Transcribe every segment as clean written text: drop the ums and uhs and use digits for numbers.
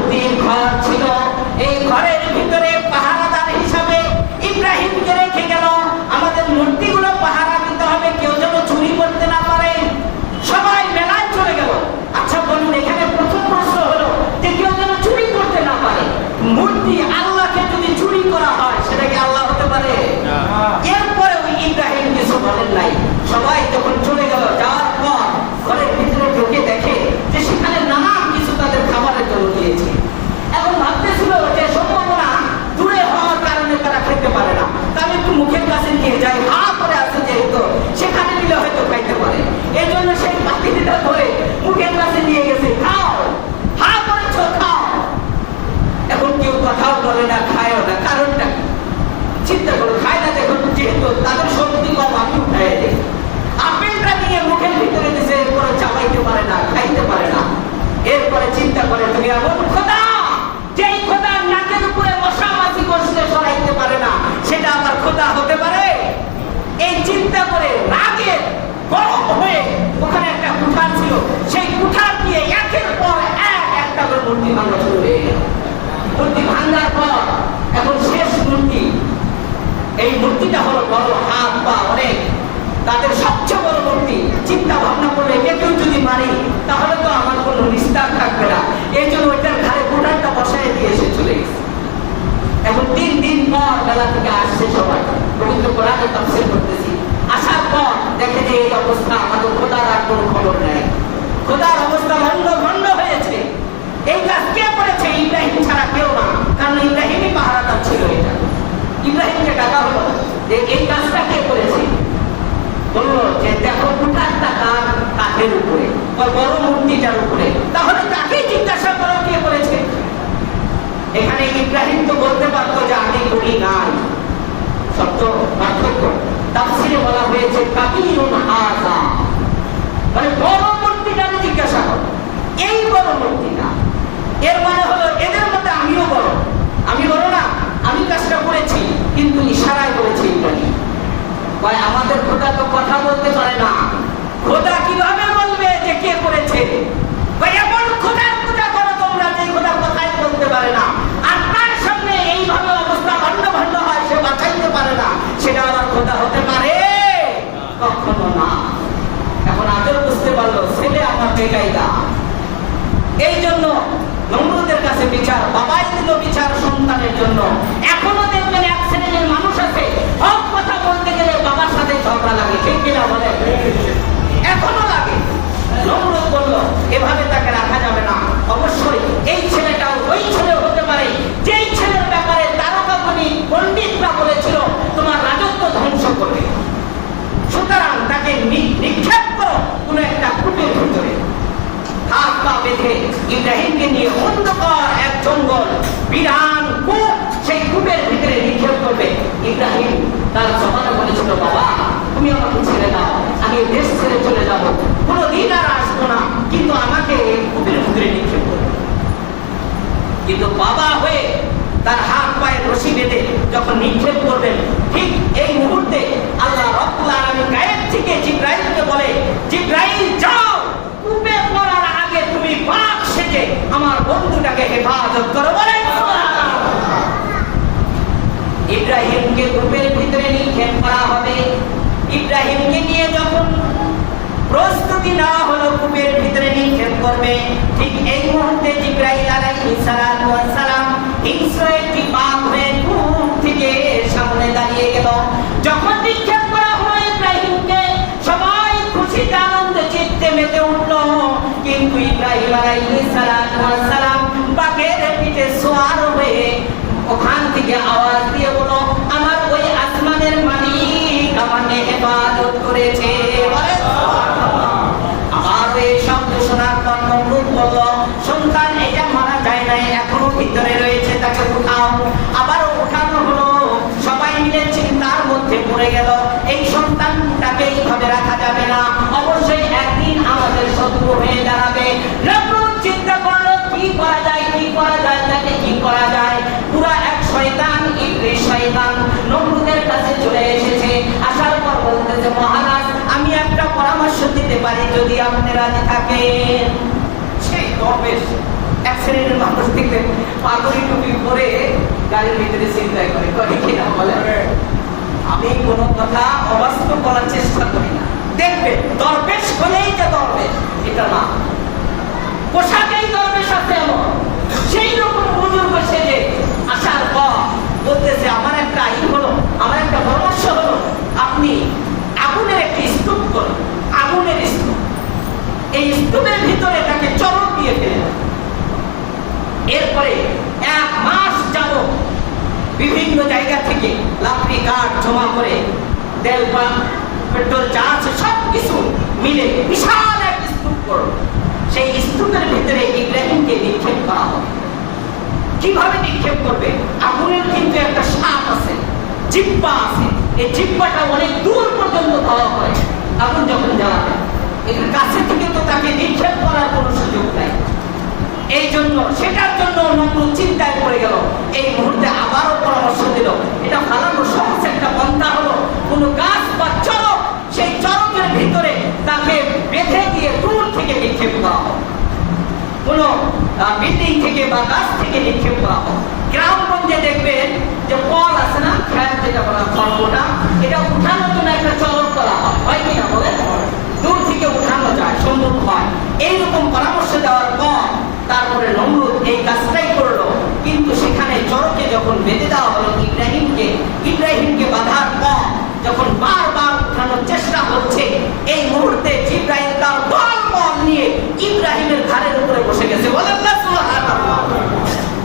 মূর্তির ঘর ছিল, এই ঘরের ভিতরে পাহারাদার হিসাবে ইব্রাহিমকে রেখে গেল। আমাদের মূর্তিগুলো পাহারা দিতে হবে, কেউ যেন চুরি করতে না পারে। সবাই মেলায় চলে গেল। আচ্ছা বলুন, এখানে প্রথম প্রশ্ন হলো যে কেউ যেন চুরি করতে না পারে। মূর্তি আল্লাহকে যদি চুরি করা হয় সেটা কি আল্লাহ হতে পারে? এরপরে ওই ইব্রাহিম কিছু বলেন নাই। সবাই যখন চলে গেল, যাওয়ার পর ঘরের ভিতরে ঢুকে দেখে যে সেখানে নানান কিছু তাদের খাবারের জন্য দিয়েছে। এখন ভাবতেছিল যে সম্ভাবনা দূরে হওয়ার কারণে তারা খেতে পারে না, আমি একটু মুখের কাছে নিয়ে যাই, হা করে আছে যেহেতু সেখানে নিলে হয়তো খাইতে পারে। এই জন্য সেই পাতিটা ধরে মুখের কাছে নিয়ে গেছে, খাও, হা করেছ খাও। এখন কেউ কথাও বলে না, খায়ও না, কারণটা চিন্তা করো। খায় না দেখুন, যেহেতু তাদের শক্তি কম, আমি উঠাই দিই। আপেলটা নিয়ে মুখের ভিতরে দিছে, এরপরে চাবাইতে পারে না, খাইতে পারে না। এরপরে চিন্তা করে, তুমি এমন খোদা, যেই খোদা নাকের উপরে মশা মাছি কষলে সরাইতে পারে না, সেটা আমার খোদা হতে পারে? এই চিন্তা করে রাগে গরম হয়ে ওখানে একটা কুঠার ছিল, সেই কুঠার দিয়ে একের পর এক একটা করে মূর্তি ভাঙা শুরু হয়ে গেল। মূর্তি ভাঙার পর এখন শেষ মূর্তি, এই মূর্তিটা হলো বড়, হাত পা অনেক, তাদের সবচেয়ে বড় মূর্তি। চিন্তা ভাবনা করলে কেউ যদি মারি তাহলে তো আমার কোনো নিস্তার থাকবে না। এই জন্য ওইটার ঘাড়ে কুঠারটা বসায় দিয়ে এসে চলে গেছে। এখন 3 দিন পর বেলা থেকে আসছে সবাই, পবিত্র কোরআনে তাফসীর করতেছি। আসার পর দেখে যে এই অবস্থা, আমাদের খোদার আর কোনো খবর নেই। খোদার অবস্থা ভণ্ড হয়েছে। এই কাজ কে করেছে? ইব্রাহিম ছাড়া কেউ না, কারণ ইব্রাহিমই পাহারাদার ছিল। এটা ইব্রাহিমকে ডাকা হলো যে এই কাজটা কে করেছে? বললো যে দেখো কুঠারটা কার কাঠের উপরে, বড় মূর্তিটার উপরে, তাহলে তাকেই জিজ্ঞাসা করো কে করেছে। এখানে ইব্রাহিম তো বলতে পারতো যে আমি করি নাই, সত্য পার্থক্য। তাফসীরে বলা হয়েছে কাবীরুন হাযা, মানে বড় মূর্তিটাকে জিজ্ঞাসা করো, এই বড় মূর্তিটা। এর মানে হলো এদের মধ্যে আমিও বড়। আমি বড় না, আমি কাজটা করেছি, কিন্তু ইশারায় করেছি ইব্রাহিম। ভাই আমাদের খোদা তো কথা বলতে পারে না, খোদা কিভাবে বলবে যে কে করেছে? ভাই এমন খোদার পূজা করো তোমরা যে খোদা কথাই বলতে পারে না, আর তার সামনে এইভাবে অবস্থা ভণ্ড হয়, সে বাঁচাইতে পারে না, সেটা আমার খোদা হতে পারে? কখনো না। এখন আদর বুঝতে পারলো ছেলে আমার বেকায়দা। এই জন্য নমরুদের কাছে বিচার, বাবাই দিল বিচার সন্তানের জন্য। এখনো দেখবেন এক শ্রেণীর মানুষ আছে, হক কথা বলতে গেলে বাবার সাথে ঝগড়া লাগে, ঠিক কিনা বলে? এখনো লাগে। নমরুদ বলল এভাবে তাকে রাখা যাবে না, অবশ্যই এই ছেলেটাও ওই ছেলে হতে পারে যেই ছেলের ব্যাপারে তারকাগুনি পণ্ডিতরা বলেছিল তোমার রাজত্ব ধ্বংস করবে। সুতরাং তাকে নিক্ষেপ করো কোন একটা কূপের ভিতরে। হাত পা বেঁধে ইব্রাহিমকে নিয়ে অন্ধকার এক জঙ্গল, বিরান কূপ, সেই কূপের ভিতরে নিক্ষেপ করবে। ইব্রাহিম তার জমানা বলেছিল, বাবা তুমি আমাকে ছেড়ে দাও, আমি দেশ ছেড়ে চলে যাব, কোনোদিন আর আসবো না, কিন্তু আমাকে কূপের ভিতরে নিক্ষেপ করবে। কিন্তু বাবা হয়ে তার হাত পায়ের রশি বেঁধে যখন নিক্ষেপ করবেন, ঠিক এই মুহূর্তে আল্লাহ রাব্বুল আলামিন গায়েব থেকে জিবরাইলকে বলে, জিবরাইল যাও, কূপে পড়ার আগে তুমি পাক সেজে আমার বন্ধুটাকে হেফাজত করো। বলে ইব্রাহিমকে কূপের ভিতরে নিক্ষেপ করা হবে। ইব্রাহিমকে নিয়ে যখন প্রস্তুতি নেওয়া হলো কূপের ভিতরে নিক্ষেপ করবে, ঠিক এই মুহূর্তে জিবরাইল আলাইহিস সালাতু ওয়াস সালাম হিংস্র একটি বাঘ হয়ে কূপ থেকে সামনে দাঁড়িয়ে গেল। যখন নিক্ষেপ করা হলো ইব্রাহিমকে, সবাই খুশিতে আনন্দে চিত্তে মেতে উঠল, কিন্তু ইব্রাহিম আলাইহিস সালাতু ওয়াস সালাম বাঘের পিঠে সওয়ার হয়ে ওখান থেকে আওয়াজ দিয়ে বলল, আমার ওই আসমানের মালিক আমাকে হেফাজত করেছে। আবার এই শব্দ শোনার পর নমরুদ বলল, সন্তান এটা মারা যায় নাই, এখনো ভিতরে রয়েছে, তাকে উঠাও। আবারও উঠানো হলো। সবাই মিলে চিন্তার মধ্যে পড়ে গেল, এই সন্তানটাকে এইভাবে রাখা যাবে না, অবশ্যই একদিন আমাদের শত্রু হয়ে দাঁড়াবে। নমরুদ চিন্তা করলো কি করা যায়, তাকে কি করা যায়। পুরা এক শয়তান, ইবলিস শয়তান নমরুদের কাছে চলে এসেছে। আসার পর বলতেছে, মহারাজ আমি একটা পরামর্শ দিতে পারি যদি আপনি রাজি থাকেন। সেই দরবেশ এক শ্রেণীর মানুষ দেখবেন পাগড়ি টুপি পরে গাড়ির ভিতরে চিন্তা করে কিনা বলে। আমি কোনো কথা অবাস্তব করার চেষ্টা করি না। দেখবেন দরবেশ হলেই যে দরবেশ এটা না, পোশাকেই দরবেশ আছে এমন। সেই রকম বুজুর্গ সেজে আসার পর বলতেছে আমার একটা আইন হলো, আমার একটা পরামর্শ হলো, আপনি আগুনের একটি স্তূপ করুন, আগুনের স্তূপ। এই স্তূপের ভিতরে তাকে চরক দিয়ে ফেলেন। এরপরে 1 মাস যাবত বিভিন্ন জায়গা থেকে লাকড়ি কাঠ জমা করে তেল পেট্রোল যা আছে সবকিছু মিলে বিশাল এক স্তূপ করল। সেই স্তূপের ভিতরে ইব্রাহিমকে নিক্ষেপ করা হবে। কিভাবে নিক্ষেপ করবে? আগুনের কিন্তু একটা সাপ আছে, জিহ্বা আছে। এই জিহ্বাটা অনেক দূর পর্যন্ত ধাওয়া করে আগুন যখন জ্বালাবে। এর কাছে থেকে তো তাকে নিক্ষেপ করার কোনো সুযোগ নাই। এই জন্য সেটার জন্য নমরুদ চিন্তায় পড়ে গেল। এই মুহূর্তে আবারও পরামর্শ দিল, এটা ফালানোর সহজ একটা পন্থা হলো কোনো গাছ বা চরক, সেই চরকের ভিতরে তাকে বেঁধে দিয়ে দূর থেকে নিক্ষেপ করা হবে। কোনো বিল্ডিং থেকে বা গাছ থেকে নিক্ষেপ করা হবে। গ্রামগঞ্জে দেখবেন যে কল আছে না, খেয়াল যেটা বলা খড়টা, এটা উঠানোর জন্য একটা চরক করা হয় কিনা বলে, দূর থেকে উঠানো যায়, সম্ভব হয়। এইরকম পরামর্শ দেওয়ার পর তারপরে নমরুদ এই কাজটাই করলো। কিন্তু সেখানে চরকে যখন বেঁধে দেওয়া হলো ইব্রাহিমকে বাঁধার পর যখন বারবার উঠানোর চেষ্টা হচ্ছে, এই মুহূর্তে জিবরাইল তার বল নিয়ে ইব্রাহিমের ঘাড়ের উপরে বসে গেছে। বলেন না সুবহানাল্লাহ।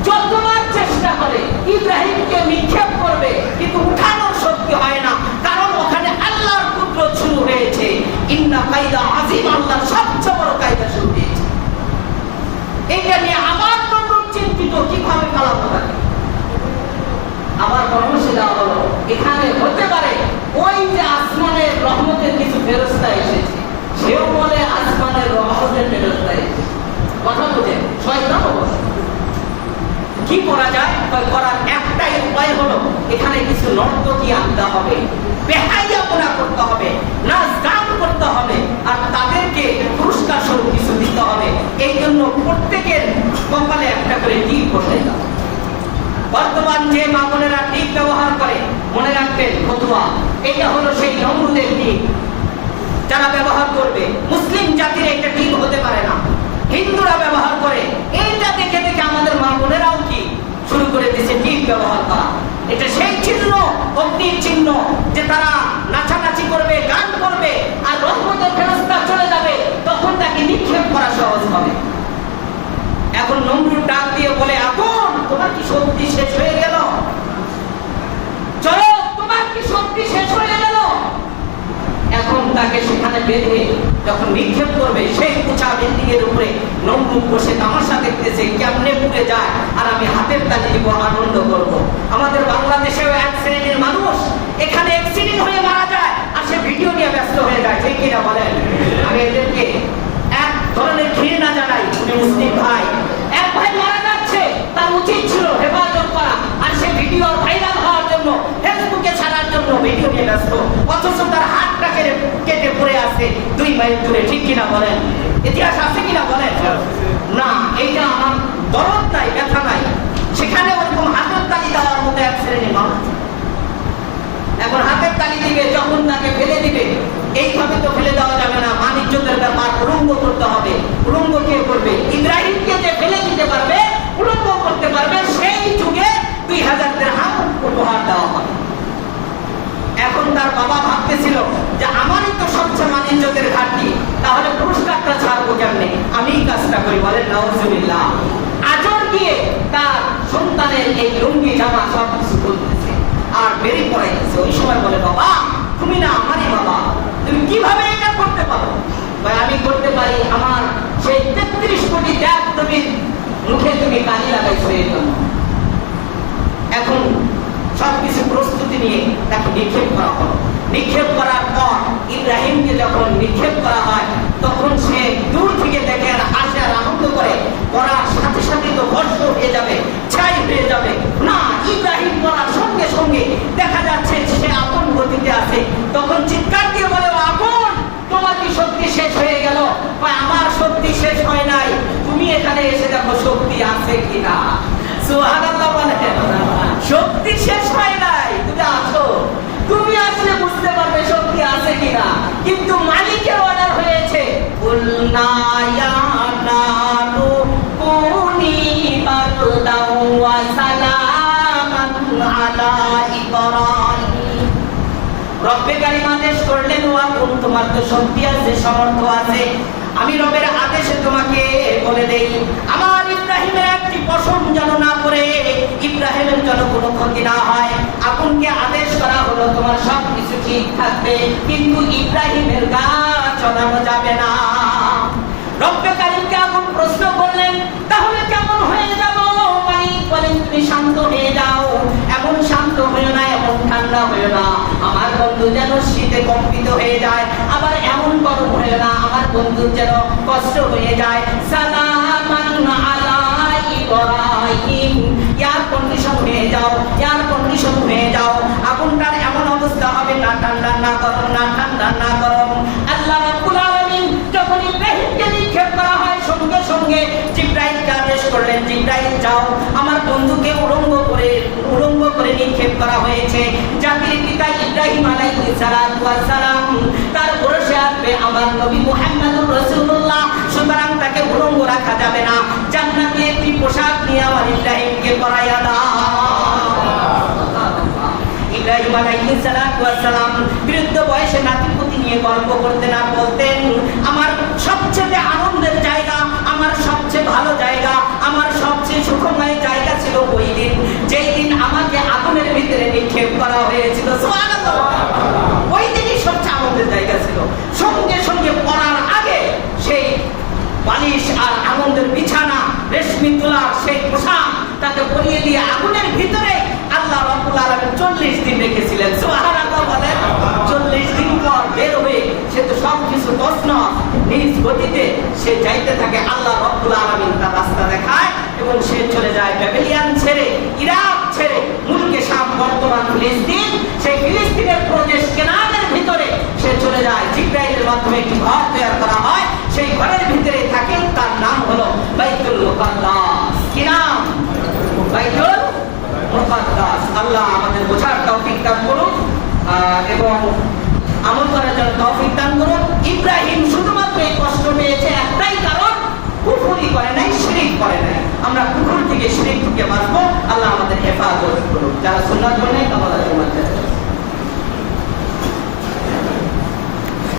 যতবার চেষ্টা করে ইব্রাহিমকে নিক্ষেপ করবে, কিন্তু উঠানোর শক্তি হয় না, কারণ ওখানে আল্লাহর কুদরত শুরু হয়েছে। ইন্না কায়দা আযীম, আল্লাহর সবচেয়ে বড় কায়দা শুরু হয়েছে। এটা নিয়ে আবার নমরুদ চিন্তিত, কিভাবে পালাবো তাকে। আবার পরামর্শ দেওয়া হলো, এখানে হতে পারে ওই যে আসমানের রহমতের কিছু ফেরেশতা এসেছে, সেও বলে আসমানের রহমতের ফেরেশতা এসেছে। কথা বুঝেন, শয়তান অবশ্য। কি করা যায়? করার একটাই উপায় হলো এখানে কিছু নর্তকী আনতে হবে, বেহাইয়াপনা করতে হবে, নাচ গান করতে হবে, আর তাদেরকে পুরস্কার স্বরূপ কিছু দিতে হবে। এই জন্য প্রত্যেকের কপালে একটা করে টিপ করতে হবে। বর্তমান যে মা বোনেরা টিপ ব্যবহার করে, মনে রাখবেন ফতুয়া, এটা হলো সেই নমরুদের টিপ। যারা ব্যবহার করবে, মুসলিম জাতির একটা টিপ হতে পারে না, হিন্দুরা ব্যবহার করে। এইটা দেখে দেখে আমাদের মা বোনেরাও কি শুরু করে দিয়েছে টিপ ব্যবহার করা। এটা সেই চিহ্ন, অগ্নির চিহ্ন, যে তারা নাচানাচি করবে, গান করবে, আর রহমতের ফেরেশতা চলে যাবে, তখন তাকে নিক্ষেপ করা সহজ হবে। এখন নমরুদ ডাক দিয়ে বলে, আগুন তোমার কি শক্তি শেষ হয়ে গেল? চলো, তোমার কি শক্তি শেষ হয়ে গেল? এখন তাকে সেখানে বেঁধে যখন নিক্ষেপ করবে, সেই উঁচা বিল্ডিং এর উপরে নমরুদ বসে তামাশা দেখতেছে, কেমনে পুড়ে যায়, আর আমি হাতের তালি দিব, আনন্দ করব। আমাদের বাংলাদেশেও এক শ্রেণীর মানুষ এখানে অ্যাক্সিডেন্ট হয়ে মারা যায়, আর সে ভিডিও নিয়ে ব্যস্ত হয়ে যায়, ঠিক কিনা বলেন? আমি এদেরকে এক ধরনের ঘৃণা জানাই। উনি মুসলিম ভাই, এক ভাই মারা যাচ্ছে, তার উচিত ছিল হেফাজত করা, আর সে ভিডিও ভাইরাল হওয়ার জন্য, ফেসবুকে ছাড়ার জন্য ভিডিও নিয়ে ব্যস্ত, অথচ তার হাতটা কেটে পড়ে আছে 2 মাইল দূরে, ঠিক কিনা বলেন? ইতিহাস আছে কিনা বলেন? না, এইটা আমার দরদ নাই, ব্যথা নাই। সেখানে ওরকম হাতের তালি দেওয়ার মতো এক শ্রেণীর মানুষ। এখন হাতের তালি দিবে, যখন তাকে ফেলে দিবে, এইভাবে তো ফেলে দেওয়া যাবে না, মান ইজ্জতের ব্যাপার, উলঙ্গ করতে হবে। উলঙ্গ কে করবে? ইব্রাহিমকে যে ফেলে দিতে পারবে, উলঙ্গ করতে পারবে, সেই যুগে 2000 দিরহাম উপহার দেওয়া হবে। এখন তার বাবা ভাবতেছিল যে আমারই তো সবচেয়ে মান ইজ্জতের ঘাটতি, তাহলে পুরস্কারটা ছাড়বো কেমনে, আমিই কাজটা করি। বলেন নাউজুবিল্লাহ। আজর গিয়ে তার সন্তানের এই লুঙ্গি জামা সব কিছু বলতেছে আর বেরিয়ে পড়াইতেছে। ওই সময় বলে, বাবা তুমি না আমারই বাবা, তুমি কিভাবে এটা করতে পারো? ভাই আমি করতে পারি, আমার সেই 33 কোটি দেব দেবীর মুখে তুমি কালি লাগাইছো এই জন্য। এখন সবকিছু প্রস্তুতি নিয়ে তাকে নিক্ষেপ করা হলো। নিক্ষেপ করার পর ইব্রাহিমকে যখন নিক্ষেপ করা হয়, তখন সে দূর থেকে দেখে আর হাসে আর আনন্দ করে। করার সাথে সাথে তো ভস্ম হয়ে যাবে, ছাই হয়ে যাবে না। ইব্রাহিম করার সঙ্গে সঙ্গে দেখা যাচ্ছে সে আপন গতিতে আছে। তখন চিৎকার দিয়ে বলে, আগুন তোমার কি শক্তি শেষ হয়ে গেল? আমার শক্তি শেষ হয় নাই, তুমি এখানে এসে দেখো শক্তি আছে কিনা। সুবহানাল্লাহ বলেন। শক্তি শেষ হয় নাই, তুমি আছো, তুমি আসলে বুঝতে পারবে শক্তি আছে কিনা। কিন্তু মালিকের অর্ডার হয়েছে, কুলনা ইয়া নারু কুনি বারদাও ওয়া সালামান আলা ইব্রাহিম। রব্বে কারীম আদেশ করলেন, ওয়া কুন, তোমার তো শক্তি আছে, সামর্থ্য আছে, আমি রবের আদেশে তোমাকে বলে দেই, আমার ইব্রাহিমের একটি পশম যেন না পড়ে, ইব্রাহিমের যেন কোনো ক্ষতি না হয়। আগুনকে আদেশ করা হলো, তোমার সবকিছু ঠিক থাকবে, কিন্তু ইব্রাহিমের গা চলানো যাবে না। রব্বে কারীমকে আগুন প্রশ্ন করলেন, তাহলে কেমন হয়ে যাব? মালিক বলেন, তুমি শান্ত হয়ে যাও, এমন শান্ত হয়ে না, এমন ঠান্ডা হয়ে না আমার বন্ধু যেন শীতে কম্পিত হয়ে যায়, আবার এমন গরম হয়ে না আমার বন্ধু যেন কষ্ট হয়ে যায়। সালামান আলা ইব্রাহিম, এয়ার কন্ডিশন হয়ে যাও, এয়ার কন্ডিশন হয়ে যাও। আগুনটার এমন অবস্থা হবে না ঠান্ডা না গরম, না ঠান্ডা না গরম। আল্লাহ রাব্বুল আলামিন যখন ইব্রাহিমকে নিক্ষেপ করা হয়, সঙ্গে সঙ্গে জিবরাইলকে আদেশ করলেন, জিবরাইল যাও, আমার বন্ধুকে উলঙ্গ করে নিক্ষেপ করা হয়েছে। জাতির পিতা ইব্রাহিম আলাইহিস সালাতু ওয়াস সালাম, তার ভরসা আসবে আমার নবী মুহাম্মদুর রাসূলুল্লাহ, সুতরাং তাকে উলঙ্গ রাখা যাবে না। জান্নাতি একটি পোশাক নিয়ে আমার ইব্রাহিমকে পরাইয়া দাও। ইব্রাহিম আলাইহিস সালাতু ওয়াস সালাম বৃদ্ধ বয়সে নাতিপুতি নিয়ে গল্প করতেন আর বলতেন, আমার সবচেয়ে আনন্দের জায়গা, আমার সবচেয়ে ভালো জায়গা, আমার সবচেয়ে সুখময় জায়গা ছিল ওই দিন, যেই দিন আমাকে আগুনের ভিতরে নিক্ষেপ করা হয়েছিল। সুবহানাল্লাহ। ওই দিনই সবচেয়ে আনন্দের জায়গা ছিল। সঙ্গে সঙ্গে পড়ার আগে সেই বালিশ আর আনন্দের বিছানা, রেশমি তুলার সেই পোশাক তাকে পরিয়ে দিয়ে আগুনের ভিতরে আল্লাহ রাব্বুল আলামিন 40 দিন রেখেছিলেন। সুবহানাল্লাহ বলেন। 40 দিন পর বের হয়ে সে তো সবকিছু তছনছ, নিজ গতিতে সে যাইতে থাকে। আল্লাহ রাব্বুল আলামিন তার রাস্তা দেখায় এবং সে চলে যায় ব্যাবিলিয়ান ছেড়ে, ইরাক ছেড়ে, মুলকে শাম বর্তমান ফিলিস্তিন, সেই ফিলিস্তিনের প্রদেশ কেনানের ভিতরে সে চলে যায়। জিবরাইলের মাধ্যমে একটি ঘর তৈরি করা হয়, সেই ঘরের ভিতরে থাকেন, তার নাম হলো বাইতুল মুকাদ্দাস। কি নাম? বাইতুল মুকাদ্দাস। আল্লাহ আমাদের বোঝার তৌফিক দান করুন এবং আমল করার জন্য তৌফিক দান করুন। ইব্রাহিম শুধুমাত্র এই কষ্ট পেয়েছে একটাই কারণ, কুফরি করে নাই, শিরক করে নাই। আমরা কুফর থেকে শিরক থেকে বাঁচবো। আল্লাহ আমাদের হেফাজত করুন। যারা সুন্নাত